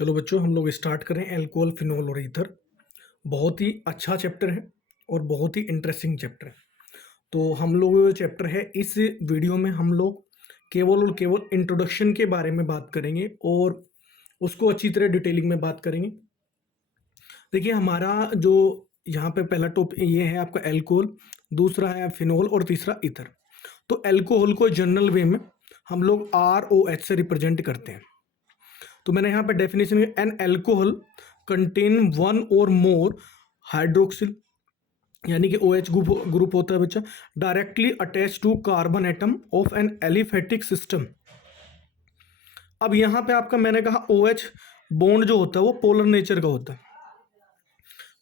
चलो बच्चों, हम लोग स्टार्ट करें एल्कोहल, फिनोल और ईथर। बहुत ही अच्छा चैप्टर है और बहुत ही इंटरेस्टिंग चैप्टर है। तो हम लोग जो चैप्टर है, इस वीडियो में हम लोग केवल और केवल इंट्रोडक्शन के बारे में बात करेंगे और उसको अच्छी तरह डिटेलिंग में बात करेंगे। देखिए, हमारा जो यहाँ पे पहला टॉपिक ये है आपका एल्कोहल, दूसरा है फिनोल और तीसरा ईथर। तो एल्कोहल को जनरल वे में हम लोग ROH से रिप्रेजेंट करते हैं। तो मैंने यहाँ पे definition, N alcohol contain one और मोर हाइड्रोक्सिल, यानी कि OH ग्रुप होता है बच्चा, directly attach to carbon atom of an aliphatic system. अब यहाँ पे आपका मैंने कहा OH बॉन्ड जो होता है वो पोलर नेचर का होता है।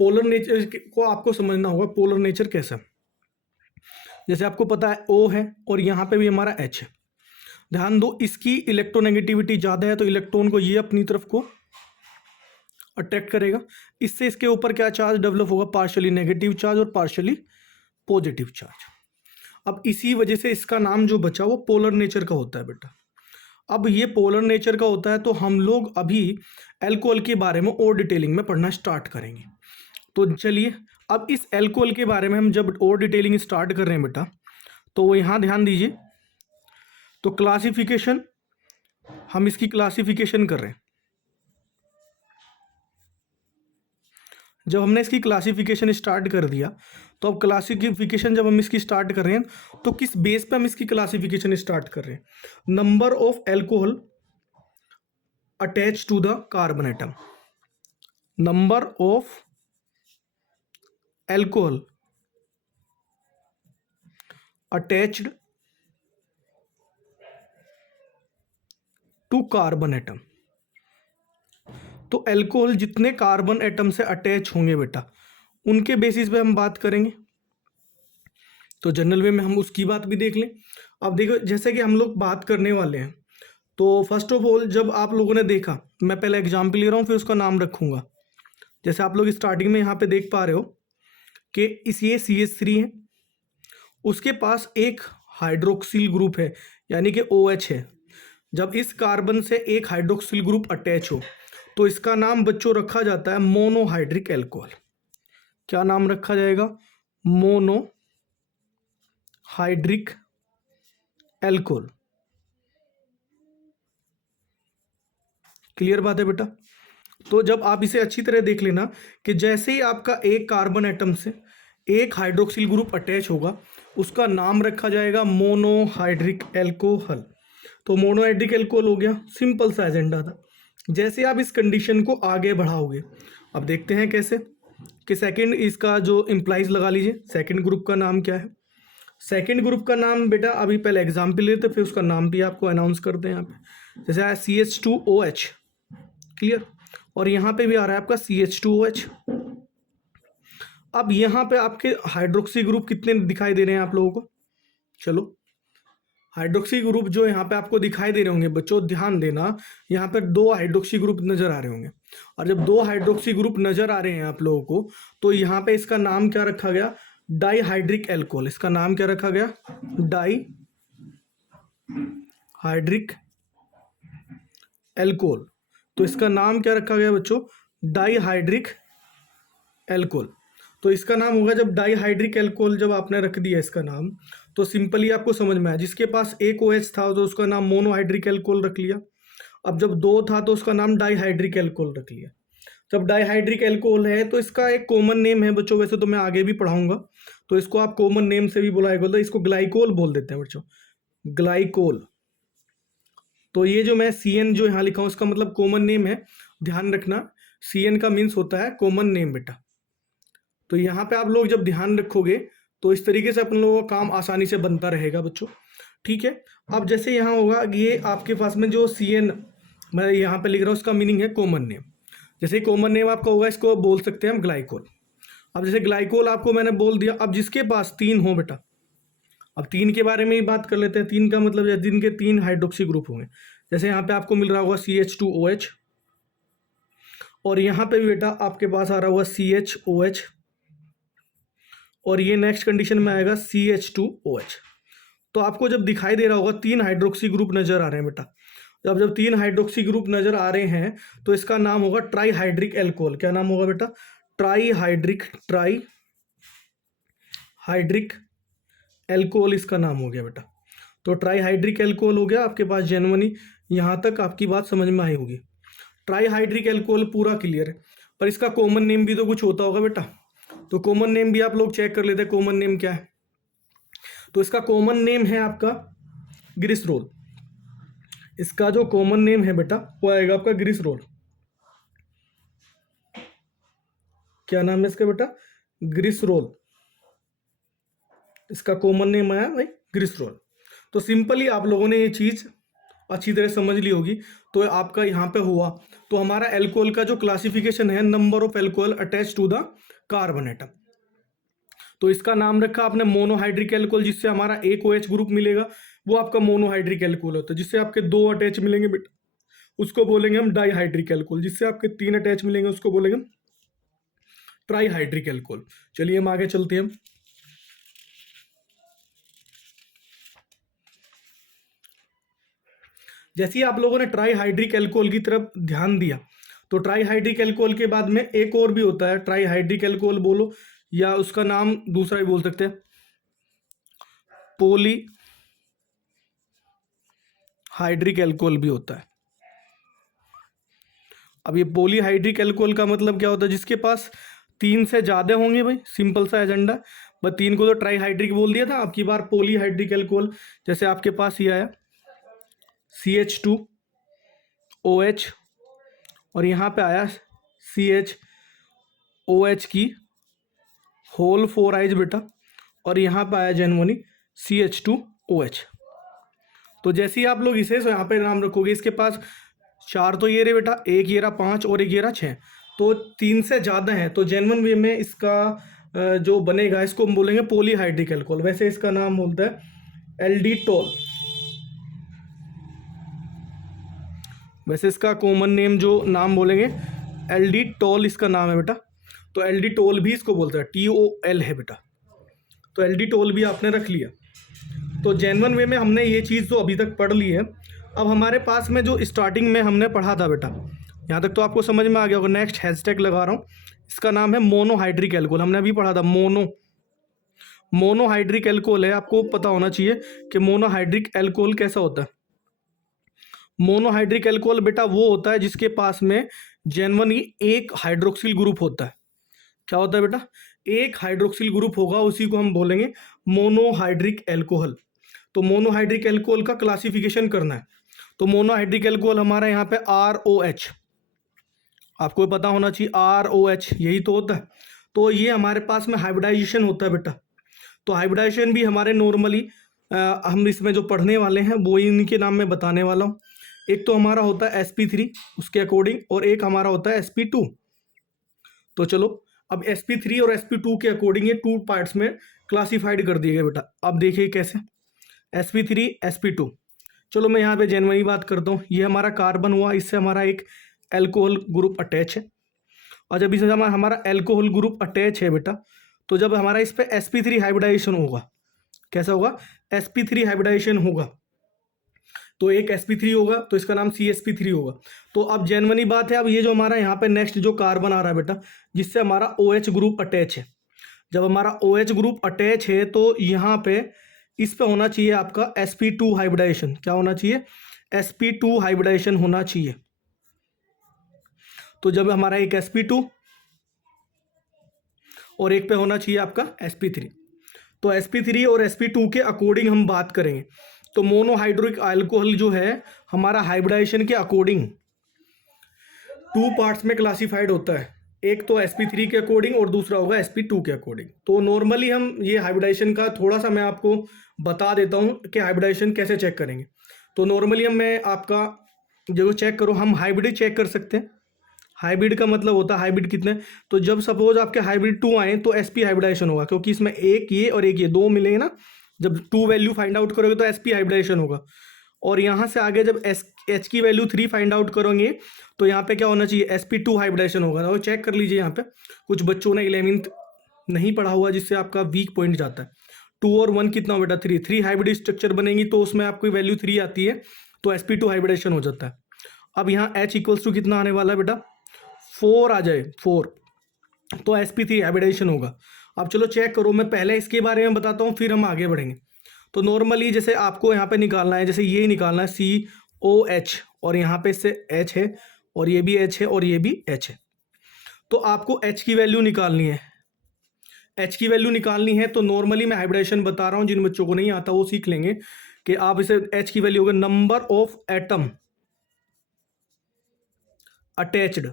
पोलर नेचर को आपको समझना होगा, पोलर नेचर कैसा। जैसे आपको पता है O है और यहाँ पे भी हमारा H है। ध्यान दो, इसकी इलेक्ट्रोनेगेटिविटी ज़्यादा है तो इलेक्ट्रॉन को ये अपनी तरफ को अट्रैक्ट करेगा। इससे इसके ऊपर क्या चार्ज डेवलप होगा, पार्शियली नेगेटिव चार्ज और पार्शियली पॉजिटिव चार्ज। अब इसी वजह से इसका नाम जो बचा वो पोलर नेचर का होता है बेटा। अब ये पोलर नेचर का होता है तो हम लोग अभी एल्कोहल के बारे में और डिटेलिंग में पढ़ना स्टार्ट करेंगे। तो चलिए, अब इस एल्कोहल के बारे में हम जब और डिटेलिंग स्टार्ट कर रहे हैं बेटा, तो यहाँ ध्यान दीजिए। तो क्लासिफिकेशन, हम इसकी क्लासिफिकेशन कर रहे हैं। जब हमने इसकी क्लासिफिकेशन स्टार्ट कर दिया, तो अब क्लासिफिकेशन जब हम इसकी स्टार्ट कर रहे हैं तो किस बेस पे हम इसकी क्लासिफिकेशन स्टार्ट कर रहे हैं? Number of alcohol attach to the carbon atom. Number of alcohol attached to carbon atom. तो एल्कोहल जितने कार्बन एटम से अटैच होंगे बेटा, उनके बेसिस पे हम बात करेंगे। तो जनरल वे में हम उसकी बात भी देख लें। अब देखो, जैसे कि हम लोग बात करने वाले हैं, तो फर्स्ट ऑफ ऑल जब आप लोगों ने देखा, मैं पहले एग्जाम्पल ले रहा हूँ फिर उसका नाम रखूँगा। जैसे आप लोग स्टार्टिंग में यहाँ पे देख पा रहे हो कि इस ये CH3 है, उसके पास एक हाइड्रोक्सिल ग्रुप है यानी कि OH है। जब इस कार्बन से एक हाइड्रोक्सिल ग्रुप अटैच हो तो इसका नाम बच्चों रखा जाता है मोनोहाइड्रिक एल्कोहल। क्या नाम रखा जाएगा? Monohydric alcohol. क्लियर बात है बेटा? तो जब आप इसे अच्छी तरह देख लेना कि जैसे ही आपका एक कार्बन एटम से एक हाइड्रोक्सिल ग्रुप अटैच होगा, उसका नाम रखा जाएगा मोनोहाइड्रिक एल्कोहल। तो मोनोहाइड्रिक एल्कोहल हो गया, सिंपल सा एजेंडा था। जैसे आप इस कंडीशन को आगे बढ़ाओगे, अब देखते हैं कैसे। कि सेकंड इसका जो इम्प्लाइज लगा लीजिए, सेकंड ग्रुप का नाम क्या है? सेकंड ग्रुप का नाम बेटा अभी पहले एग्जाम्पल लेते फिर उसका नाम भी आपको अनाउंस करते हैं यहाँ पे। जैसे है CH2OH, क्लियर। और यहाँ पे भी आ रहा है आपका CH2OH। अब यहाँ पे आपके हाइड्रोक्सी ग्रुप कितने दिखाई दे रहे हैं आप लोगों को? चलो, हाइड्रोक्सी ग्रुप जो यहाँ पे आपको दिखाई दे रहे होंगे बच्चों, ध्यान देना, यहाँ पे 2 हाइड्रोक्सी ग्रुप नजर आ रहे होंगे। और जब 2 हाइड्रोक्सी ग्रुप नजर आ रहे हैं आप लोगों को, तो यहाँ पे इसका नाम क्या रखा गया? Dihydric alcohol. इसका नाम क्या रखा गया? Dihydric alcohol. तो इसका नाम क्या रखा गया बच्चों? Dihydric alcohol. तो इसका नाम होगा, जब डाईहाइड्रिक एल्कोहल जब आपने रख दिया इसका नाम, तो सिंपली आपको समझ में आया। जिसके पास एक OH था तो उसका नाम मोनोहाइड्रिक एल्कोहल रख लिया। अब जब 2 था तो उसका नाम डाईहाइड्रिक एल्कोहल रख लिया। जब डाईहाइड्रिक एल्कोहल है तो इसका एक कॉमन नेम है बच्चों, वैसे तो मैं आगे भी पढ़ाऊंगा, तो इसको आप कॉमन नेम से भी बुलाएगा, तो इसको ग्लाइकोल बोल देते हैं बच्चों, ग्लाइकोल। तो ये जो मैं CN जो यहाँ लिखा हूँ, इसका मतलब कॉमन नेम है। ध्यान रखना, CN का मीन्स होता है कॉमन नेम बेटा। तो यहाँ पे आप लोग जब ध्यान रखोगे तो इस तरीके से अपन लोगों का काम आसानी से बनता रहेगा बच्चों, ठीक है। अब जैसे यहाँ होगा, ये आपके पास में जो CN मैं यहाँ पे लिख रहा हूँ, उसका मीनिंग है कॉमन नेम। जैसे कॉमन नेम आपका होगा, इसको बोल सकते हैं हम ग्लाइकोल। अब जैसे ग्लाइकोल आपको मैंने बोल दिया। अब जिसके पास 3 हो बेटा, अब 3 के बारे में ही बात कर लेते हैं। 3 का मतलब है जिनके 3 हाइड्रोक्सी ग्रुप होंगे। जैसे यहाँ पे आपको मिल रहा होगा CH2OH, और यहाँ पे भी बेटा आपके पास आ रहा होगा CHOH, और ये नेक्स्ट कंडीशन में आएगा CH2OH। तो आपको जब दिखाई दे रहा होगा 3 हाइड्रोक्सी ग्रुप नजर आ रहे हैं बेटा, जब जब 3 हाइड्रोक्सी ग्रुप नजर आ रहे हैं तो इसका नाम होगा ट्राईहाइड्रिक एल्कोहल। क्या नाम होगा बेटा? ट्राईहाइड्रिक एल्कोहल इसका नाम हो गया बेटा। तो ट्राईहाइड्रिक एल्कोहल हो गया आपके पास जेनवनी। यहाँ तक आपकी बात समझ में आई होगी। ट्राईहाइड्रिक एल्कोहल पूरा क्लियर है, पर इसका कॉमन नेम भी तो कुछ होता होगा बेटा। तो कॉमन नेम भी आप लोग चेक कर लेते हैं, कॉमन नेम क्या है। तो इसका कॉमन नेम है आपका ग्लिसरॉल। इसका जो कॉमन नेम है बेटा वो आएगा आपका ग्लिसरॉल। क्या नाम है इसका बेटा? ग्लिसरॉल। इसका कॉमन नेम आया भाई ग्लिसरॉल। तो सिंपली आप लोगों ने ये चीज अच्छी तरह समझ ली होगी। तो आपका यहाँ पे हुआ, तो हमारा एल्कोहल का जो क्लासिफिकेशन है, number of alcohol attach to the carbon atom. तो इसका नाम रखा आपने मोनोहाइड्रिक एल्कोहल, जिससे हमारा एक OH ग्रुप मिलेगा, वो आपका मोनोहाइड्रिक एल्कोहल होता है। जिससे आपके 2 अटैच मिलेंगे बेटा, उसको बोलेंगे हम डाईहाइड्रिक एल्कोहल। जिससे आपके 3 अटैच मिलेंगे, उसको बोलेंगे हम ट्राईहाइड्रिक एल्कोहल। चलिए हम आगे चलते हैं। जैसे ही आप लोगों ने ट्राईहाइड्रिक एल्कोहल की तरफ ध्यान दिया, तो ट्राईहाइड्रिक एल्कोहल के बाद में एक और भी होता है, ट्राईहाइड्रिक एल्कोहल बोलो या उसका नाम दूसरा भी बोल सकते हैं, पॉलीहाइड्रिक एल्कोहल भी होता है। अब ये पॉलीहाइड्रिक एल्कोहल का मतलब क्या होता है? जिसके पास 3 से ज्यादा होंगे भाई, सिंपल सा एजेंडा। बस 3 को तो ट्राईहाइड्रिक बोल दिया था, आपकी बार पॉलीहाइड्रिक एल्कोहल। जैसे आपके पास ये आया CH2OH, और यहाँ पे आया CHOH की होल 4 आइज बेटा, और यहाँ पे आया जेनवनी CH2OH। तो जैसे ही आप लोग इसे यहाँ पे नाम रखोगे, इसके पास 4 तो ये रहे बेटा, एक ये रहा 5 और एक ये रहा 6, तो 3 से ज़्यादा है। तो जेनवन वे में इसका जो बनेगा, इसको हम बोलेंगे पॉलीहाइड्रिक एल्कोहल। वैसे इसका नाम बोलता है एल्डिटोल। वैसे इसका कॉमन नेम जो नाम बोलेंगे एल्डिटोल, इसका नाम है बेटा। तो एल्डिटोल भी इसको बोलते हैं, TOL है बेटा। तो एल्डिटोल भी आपने रख लिया। तो जेनवन वे में हमने ये चीज़ तो अभी तक पढ़ ली है। अब हमारे पास में जो स्टार्टिंग में हमने पढ़ा था बेटा, यहाँ तक तो आपको समझ में आ गया होगा। नेक्स्ट हैशटैग लगा रहा हूँ, इसका नाम है मोनोहाइड्रिक एल्कोहल। हमने अभी पढ़ा था मोनोहाइड्रिक एल्कोहल है। आपको पता होना चाहिए कि मोनोहाइड्रिक एल्कोहल कैसा होता है। मोनोहाइड्रिक एल्कोहल बेटा वो होता है जिसके पास में जेनवनी एक हाइड्रोक्सिल ग्रुप होता है। क्या होता है बेटा? एक हाइड्रोक्सिल ग्रुप होगा, उसी को हम बोलेंगे मोनोहाइड्रिक एल्कोहल। तो मोनोहाइड्रिक एल्कोहल का क्लासिफिकेशन करना है। तो मोनोहाइड्रिक एल्कोहल हमारा यहाँ पे ROH, आपको पता होना चाहिए ROH यही तो होता है। तो ये हमारे पास में हाइब्रिडाइजेशन होता है बेटा। तो हाइब्रिडाइजेशन भी हमारे नॉर्मली हम इसमें जो पढ़ने वाले हैं वो इनके नाम में बताने वाला हूँ। एक तो हमारा होता है sp3 उसके अकॉर्डिंग, और एक हमारा होता है sp2। तो चलो अब sp3 और sp2 के अकॉर्डिंग ये 2 पार्ट्स में क्लासिफाइड कर दिए गए बेटा। अब देखिए कैसे sp3 sp2। चलो मैं यहाँ पे जेनवनी बात करता हूँ। ये हमारा कार्बन हुआ, इससे हमारा एक एल्कोहल ग्रुप अटैच है। और जब इसमें हमारा एल्कोहल ग्रुप अटैच है बेटा, तो जब हमारा इस पर sp3 हाइब्रिडाइजेशन होगा, कैसा होगा? sp3 हाइब्रिडाइजेशन होगा, तो एक sp3 होगा, तो इसका नाम CsP3 होगा। तो अब जेनवनी बात है। अब ये जो हमारा यहाँ पे नेक्स्ट जो कार्बन आ रहा है बेटा, जिससे हमारा OH ग्रुप अटैच है, जब हमारा OH ग्रुप अटैच है तो यहाँ पे इस पे होना चाहिए आपका sp2 हाइब्रिडाइजेशन। क्या होना चाहिए? sp2 हाइब्रिडाइजेशन होना चाहिए। तो जब हमारा एक sp2 और एक पे होना चाहिए आपका sp3। तो sp3 और sp2 के अकॉर्डिंग हम बात करेंगे। तो मोनोहाइड्रिक एल्कोहल जो है हमारा हाइब्रिडाइजेशन के अकॉर्डिंग 2 पार्ट्स में क्लासिफाइड होता है। एक तो sp3 के अकॉर्डिंग और दूसरा होगा sp2 के अकॉर्डिंग। तो नॉर्मली हम ये हाइब्रिडाइजेशन का थोड़ा सा मैं आपको बता देता हूँ कि हाइब्रिडाइजेशन कैसे चेक करेंगे। तो नॉर्मली मैं आपका जो चेक करो, हम हाइब्रिड चेक कर सकते हैं। हाइब्रिड का मतलब होता है हाइब्रिड कितने, तो जब सपोज आपके हाइब्रिड 2 आए तो sp हाइब्रिडाइजेशन होगा, क्योंकि इसमें एक ये और एक ये 2 मिलेंगे ना। जब 2 वैल्यू फाइंड आउट करोगे तो sp हाइब्रिडाइजेशन होगा। और यहाँ से आगे जब H की वैल्यू 3 फाइंड आउट करोगे तो यहाँ पे क्या होना चाहिए? sp2 हाइब्रिडाइजेशन होगा। तो चेक कर लीजिए, यहाँ पे कुछ बच्चों ने 11th नहीं पढ़ा हुआ, जिससे आपका वीक पॉइंट जाता है। 2 और 1 कितना हो बेटा? 3 हाइब्रिड स्ट्रक्चर बनेगी तो उसमें आपकी वैल्यू 3 आती है। तो sp2 हाइब्रिडेशन हो जाता है। अब यहाँ H इक्वल्स टू कितना आने वाला है बेटा, 4 आ जाए, 4, तो sp3 हाइब्रिडेशन होगा। अब चलो चेक करो, मैं पहले इसके बारे में बताता हूँ फिर हम आगे बढ़ेंगे। तो नॉर्मली जैसे आपको यहाँ पे निकालना है, जैसे ये निकालना है COH, और यहाँ पे इससे H है और ये भी H है और ये भी H है। तो आपको H की वैल्यू निकालनी है, H की वैल्यू निकालनी है। तो नॉर्मली मैं हाइब्रिडेशन बता रहा हूँ, जिन बच्चों को नहीं आता वो सीख लेंगे कि आप इसे H की वैल्यू होगा number of atom attached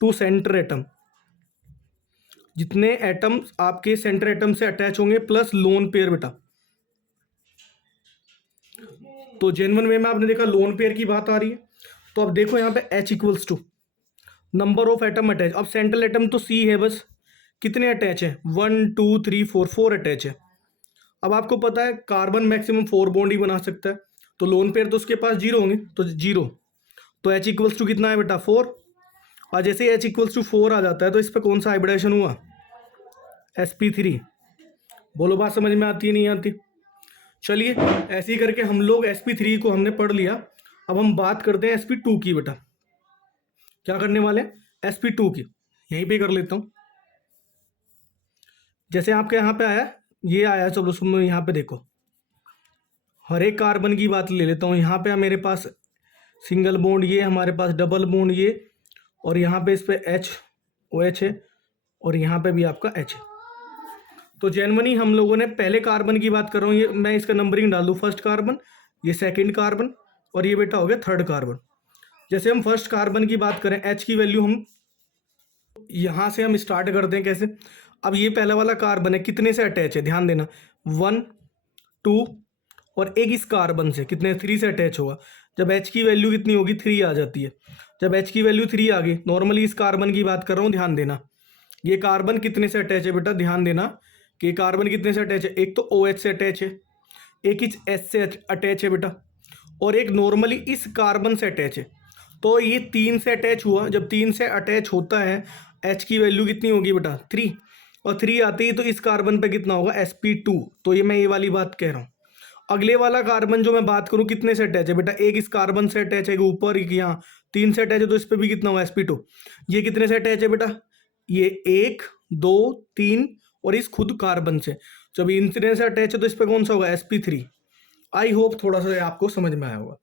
to center atom, जितने एटम आपके सेंटर एटम से अटैच होंगे प्लस लोन पेयर बेटा। तो जेनवन वे में आपने देखा लोन पेयर की बात आ रही है। तो अब देखो यहाँ पे H equals to number of atom attach. अब सेंट्रल एटम तो C है बस, कितने अटैच है, 1 2 3 4, 4 अटैच है। अब आपको पता है कार्बन मैक्सिमम 4 बॉन्ड ही बना सकता है, तो लोन पेयर तो उसके पास 0 होंगे, तो 0। तो H इक्वल्स टू कितना है बेटा, 4। और जैसे H इक्वल्स टू 4 आ जाता है तो इस पर कौन सा हाइब्रिडेशन हुआ, sp3। बोलो बात समझ में आती है नहीं आती। चलिए ऐसे ही करके हम लोग sp3 को हमने पढ़ लिया। अब हम बात करते हैं sp2 की बेटा। क्या करने वाले हैं, sp2 की, यहीं पे कर लेता हूँ। जैसे आपके यहाँ पे आया, ये आया, चलो सुनो यहाँ पे देखो, हर एक कार्बन की बात ले लेता हूँ। यहाँ पे मेरे पास सिंगल बॉन्ड, ये हमारे पास डबल बॉन्ड, ये, और यहाँ पे इस पे OH है और यहाँ पे भी आपका H है। तो जनरली हम लोगों ने पहले कार्बन की बात कर रहा हूँ, ये मैं इसका नंबरिंग डाल दूँ, फर्स्ट कार्बन, ये सेकंड कार्बन, और ये बेटा हो गया थर्ड कार्बन। जैसे हम फर्स्ट कार्बन की बात करें, H की वैल्यू हम यहाँ से हम स्टार्ट करते हैं कैसे। अब ये पहला वाला कार्बन है, कितने से अटैच है, ध्यान देना, 1 2, और एक इस कार्बन से कितने, 3 से अटैच होगा। जब H की वैल्यू कितनी होगी, 3 आ जाती है। जब H की वैल्यू 3 आ गई, नॉर्मली इस कार्बन की बात कर रहा हूँ, ध्यान देना, ये कार्बन कितने से अटैच है बेटा, ध्यान देना कि कार्बन कितने से अटैच है, एक तो OH से अटैच है, एक इस H से अटैच है बेटा, और एक नॉर्मली इस कार्बन से अटैच है। तो ये 3 से अटैच हुआ। जब 3 से अटैच होता है, H की वैल्यू कितनी होगी बेटा, 3, और 3 आती है तो इस कार्बन पे कितना होगा, sp2। तो ये मैं ये वाली बात कह रहा हूँ। अगले वाला कार्बन जो मैं बात करूँ कितने से अटैच है बेटा, एक इस कार्बन से अटैच है, ऊपर यहाँ 3 से अटैच है, तो इस पर भी कितना होगा, sp2। ये कितने से अटैच है बेटा, ये 1 2 3, और इस खुद कार्बन से जब इनसे अटैच है तो इस पर कौन सा होगा, sp3। आई होप थोड़ा सा आपको समझ में आया होगा।